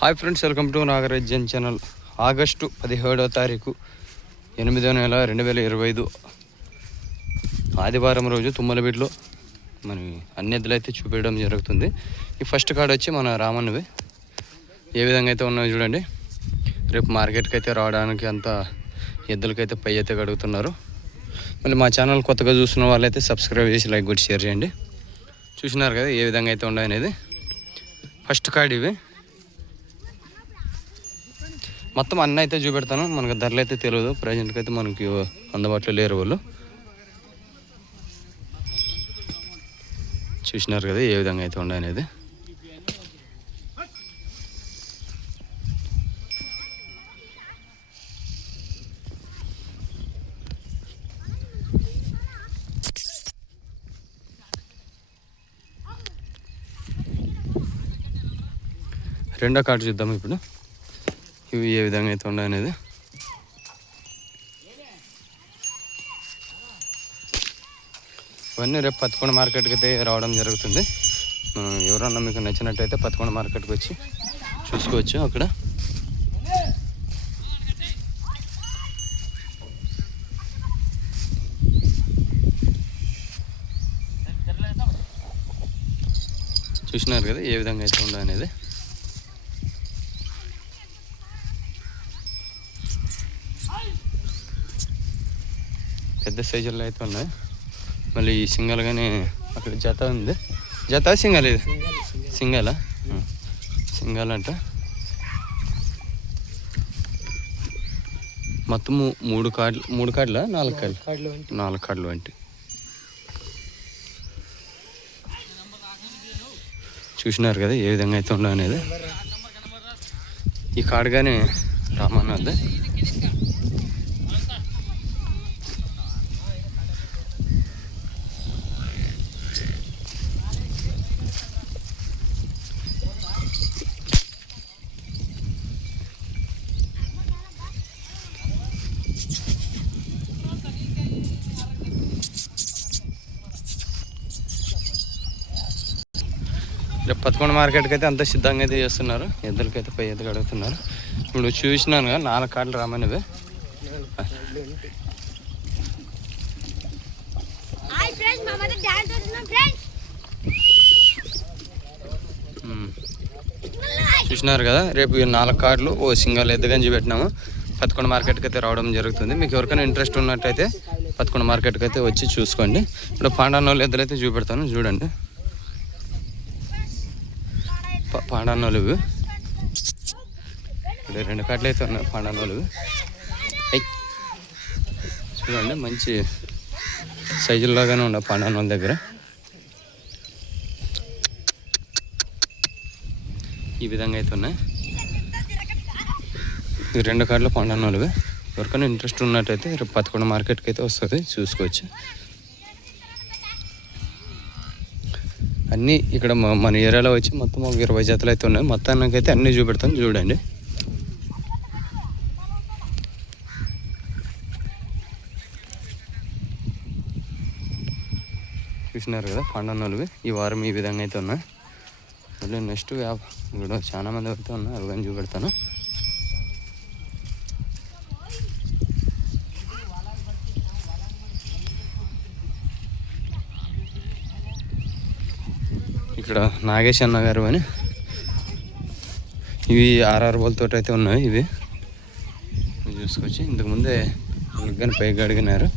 Hi friends welcome to Nagarajyam channel August పదిహేడో తారీఖు ఎనిమిదో నెల రెండు వేల ఇరవై ఐదు. ఆదివారం రోజు తుమ్మలబిడ్లో మన అన్ని ఎద్దులు అయితే చూపించడం జరుగుతుంది. ఈ ఫస్ట్ కార్డ్ వచ్చి మన రామన్నవి. ఏ విధంగా అయితే ఉన్నాయో చూడండి. రేపు మార్కెట్కి అయితే రావడానికి అంత ఎద్దులకైతే పై అయితే కడుగుతున్నారు. మళ్ళీ మా ఛానల్ కొత్తగా చూస్తున్న వాళ్ళైతే సబ్స్క్రైబ్ చేసి లైక్ కొట్టి షేర్ చేయండి. చూసినారు కదా ఏ విధంగా అయితే ఉన్నాయనేది. ఫస్ట్ కార్డ్ ఇవి. మొత్తం అన్నీ అయితే చూపెడతాను. మనకు ధరలు అయితే తెలియదు ప్రజెంట్కి అయితే మనకి అందుబాటులో లేరు వాళ్ళు. చూసినారు కదా ఏ విధంగా అయితే ఉండనేది రెండో కార్డు చూద్దాం ఇప్పుడు. ఇవి ఏ విధంగా అయితే ఉండనేది ఇవన్నీ రేపు పత్తికొండ మార్కెట్కి అయితే రావడం జరుగుతుంది. మనం ఎవరన్నా మీకు నచ్చినట్టయితే పత్తికొండ మార్కెట్కి వచ్చి చూసుకోవచ్చు అక్కడ. చూసినారు కదా ఏ విధంగా అయితే ఉందో అనేది పెద్ద సైజుల్లో అయితే ఉన్నాయి. మళ్ళీ ఈ సింగల్ కానీ అక్కడ జత ఉంది. జత సింగల్ ఇది? సింగలా? సింగల్ అంట. మొత్తం మూడు కార్డులు మూడు కార్డులా? నాలుగు కార్డులు. నాలుగు కార్డులు వంటి. చూసినారు కదా ఏ విధంగా అయితే ఉండవు అనేది ఈ కార్డు కానీ రామన్నది. పదకొండు మార్కెట్కి అయితే అంత సిద్ధంగా అయితే చేస్తున్నారు. ఎద్దులకైతే పై ఎద్దులు అడుగుతున్నారు ఇప్పుడు చూసినాను కదా నాలుగు కార్డులు రామనివి. చూసినారు కదా రేపు ఈ నాలుగు కార్డులు ఓ సింగల్ ఎద్దుగంజి పెట్టినాము. పదకొండు మార్కెట్కి అయితే రావడం జరుగుతుంది. మీకు ఎవరికైనా ఇంట్రెస్ట్ ఉన్నట్టయితే పదకొండు మార్కెట్కి అయితే వచ్చి చూసుకోండి. ఇప్పుడు పాండానోళ్ళు ఎద్దులు అయితే చూపెడతాను చూడండి. ప- ఇక్కడ రెండు కార్డులు అయితే ఉన్నాయి పాండానోళ్ళు చూడండి మంచి సైజుల్లాగానే ఉన్నాయి పాండానోళ్ళ దగ్గర. ఈ విధంగా అయితే ఉన్నాయి. రెండు కార్లు పండుగ ఎవరికైనా ఇంట్రెస్ట్ ఉన్నట్టయితే రేపు పదకొండు మార్కెట్కి అయితే వస్తుంది చూసుకోవచ్చు. అన్నీ ఇక్కడ మన ఏరియాలో వచ్చి మొత్తం ఒక ఇరవై జతలు అయితే ఉన్నాయి. మొత్తానికైతే అయితే అన్నీ చూపెడతాను చూడండి. చూసినారు కదా పండుగ ఈ వారం ఈ విధంగా అయితే ఉన్నాయి. మళ్ళీ నెక్స్ట్ వ్యాప్ ఇక్కడ చాలా మంది అయితే ఉన్నారు. అవి కానీ చూపెడతాను. ఇక్కడ నాగేష్ అన్న గారు అని. ఇవి ఆర్ఆర్ బోల్తో అయితే ఉన్నాయి ఇవి. చూసుకొచ్చి ఇంతకుముందే కానీ పైకి అడిగినారు.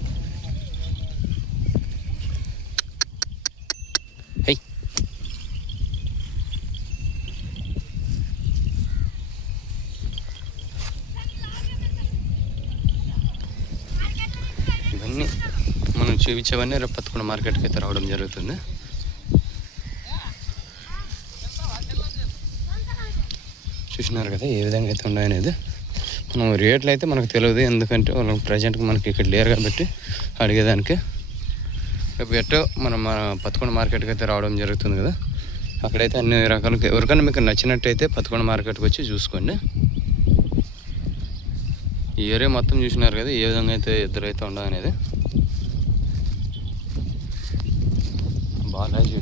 హై. ఇవన్నీ మనం చూపించేవన్నీ రేపు పత్తుకున్న మార్కెట్కి అయితే రావడం జరుగుతుంది. చూసినారు కదా ఏ విధంగా అయితే ఉన్నాయనేది మనం రేట్లు అయితే మనకు తెలియదు ఎందుకంటే వాళ్ళు ప్రజెంట్గా మనకి ఇక్కడ లేరు కాబట్టి అడిగేదానికి. రేపు ఎట్టో మనం మన పదకొండు మార్కెట్కి అయితే రావడం జరుగుతుంది కదా. అక్కడైతే అన్ని రకాల ఎవరికైనా మీకు నచ్చినట్టయితే పదకొండు మార్కెట్కి వచ్చి చూసుకోండి. ఈ ఏరియా మొత్తం చూసినారు కదా ఏ విధంగా అయితే ఇద్దరు అయితే ఉండవు అనేది. బాలాజీ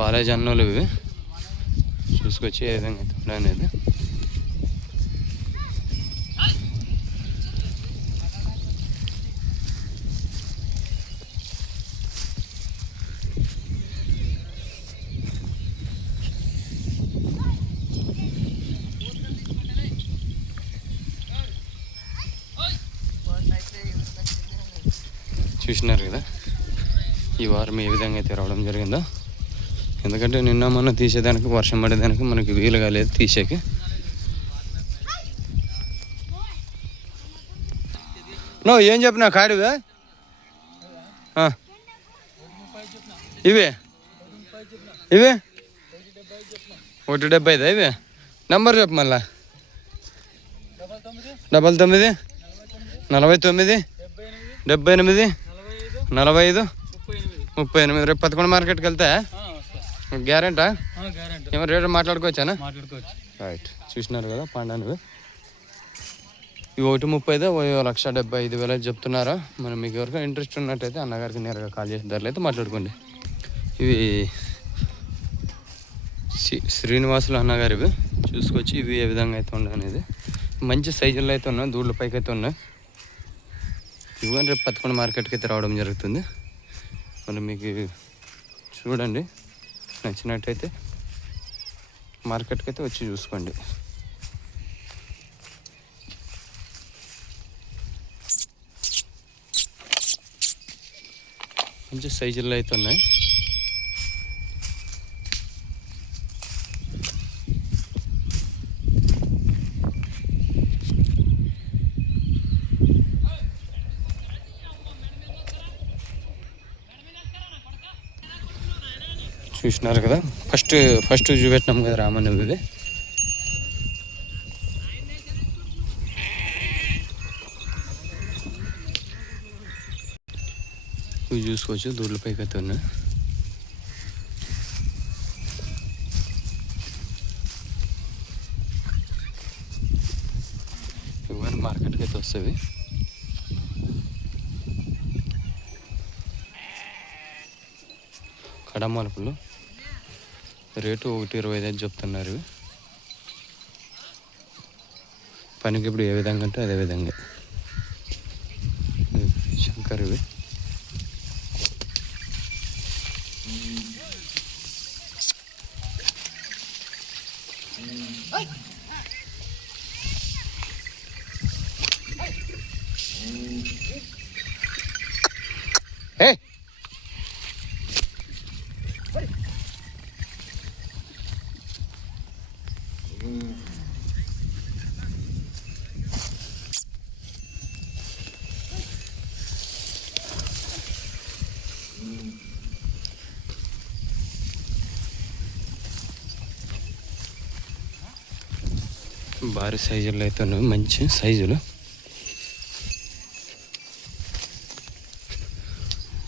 బాలాజీ అన్నోళ్ళు ఇవి. చూసుకొచ్చి ఏ విధంగా అయితే ఉండవు చూసినారు కదా ఈ వారం ఏ విధంగా అయితే రావడం జరిగిందో. ఎందుకంటే నిన్న మొన్న తీసేదానికి వర్షం పడేదానికి మనకి వీలు కాలేదు తీసేకి. నో ఏం చెప్పినా కాడివే? ఇవే? ఇవే? ఒకటి డెబ్బై ఐదు ఇవే? నెంబర్ చెప్పు మళ్ళా. డబల్ తొమ్మిది? నలభై తొమ్మిది? డెబ్బై ఎనిమిది? నలభై ఐదు? ముప్పై ఎనిమిది. రేపు పదకొండు మార్కెట్కి వెళ్తే? గ్యారెంటా? ఏమో రేటు మాట్లాడుకోవచ్చానా? మాట్లాడుకోవచ్చు. రైట్. చూసినారు కదా పండానివి ఇవి ఒకటి ముప్పై ఐదు లక్ష డెబ్బై ఐదు వేలు చెప్తున్నారా? మనం మీకు ఎవరికైనా ఇంట్రెస్ట్ ఉన్నట్టయితే అన్నగారికి నేరుగా కాల్ చేసి ధరలు అయితే మాట్లాడుకోండి. ఇవి శ్రీ- శ్రీనివాసులు అన్నగారు ఇవి చూసుకొచ్చి ఇవి ఏ విధంగా అయితే ఉన్నాయి అనేది. మంచి సైజుల్లో అయితే ఉన్నాయి దూళ్ళ పైకి అయితే ఉన్నాయి. ఇవి కానీ రేపు పదకొండు మార్కెట్కి అయితే రావడం జరుగుతుంది. మరి మీకు చూడండి నచ్చినట్టయితే మార్కెట్కి అయితే వచ్చి చూసుకోండి. మంచి సైజుల్లో అయితే ఉన్నాయి. చూసినారు కదా. ఫస్ట్ ఫస్ట్ చూపెట్టినాం కదా రామన్ ఇవి. చూసుకోవచ్చు దూడ్ల పైకి అయితే ఉన్నాయి. ఇవన్నీ మార్కెట్కి అయితే వస్తుంది కడమలుపులు రేటు ఒకటి ఇరవై ఐదు చెప్తున్నారు. పనికి ఇప్పుడు ఏ విధంగా అంటే అదే విధంగా. శంకర్వి. భారీ సైజుల్లో అయితే ఉన్నాయి. మంచి సైజులు.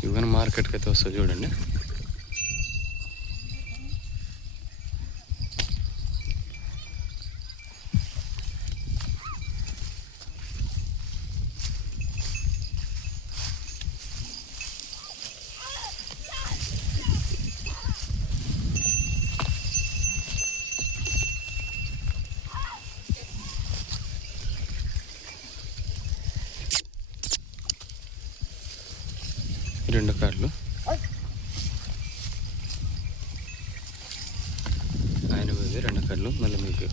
ఇవన్నీ మార్కెట్కి అయితే వస్తుంది చూడండి. రెండు కార్లు. ఆయన పోయి రెండు కార్లు. మళ్ళీ మీకు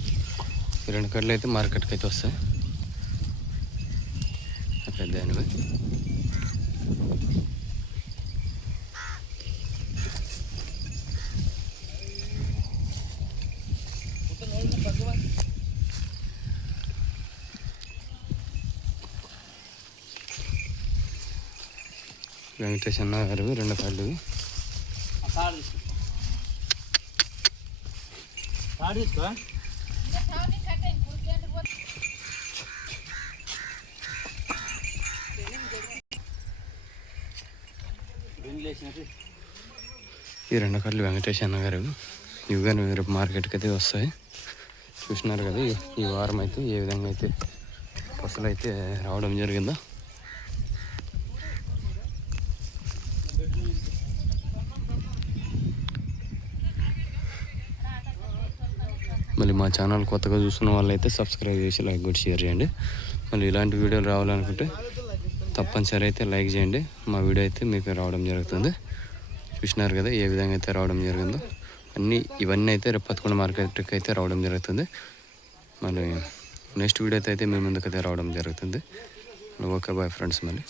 రెండు కార్లు అయితే మార్కెట్కి అయితే వస్తాయి. ఆ పెద్ద ఆయనవి. వెంకటేష్ అన్న గారు రెండు కార్లు ఈ రెండు కార్లు వెంకటేష్ అన్న గారు. ఇవి కానీ రేపు మార్కెట్కి అయితే వస్తాయి. చూసినారు కదా ఈ- వారం అయితే ఏ విధంగా అయితే పసలు అయితే రావడం జరిగిందా. మా ఛానల్ కొత్తగా చూస్తున్న వాళ్ళైతే సబ్స్క్రైబ్ చేసి లైక్ కూడా షేర్ చేయండి. మళ్ళీ ఇలాంటి వీడియోలు రావాలనుకుంటే తప్పనిసరి అయితే లైక్ చేయండి. మా వీడియో అయితే మీకు రావడం జరుగుతుంది. చూసినారు కదా ఏ విధంగా అయితే రావడం జరిగిందో. అన్నీ ఇవన్నీ అయితే రేపత్కొండ మార్కెట్కి అయితే రావడం జరుగుతుంది. మళ్ళీ నెక్స్ట్ వీడియో అయితే మీ ముందుకైతే రావడం జరుగుతుంది. ఓకే బాయ్ ఫ్రెండ్స్ మళ్ళీ.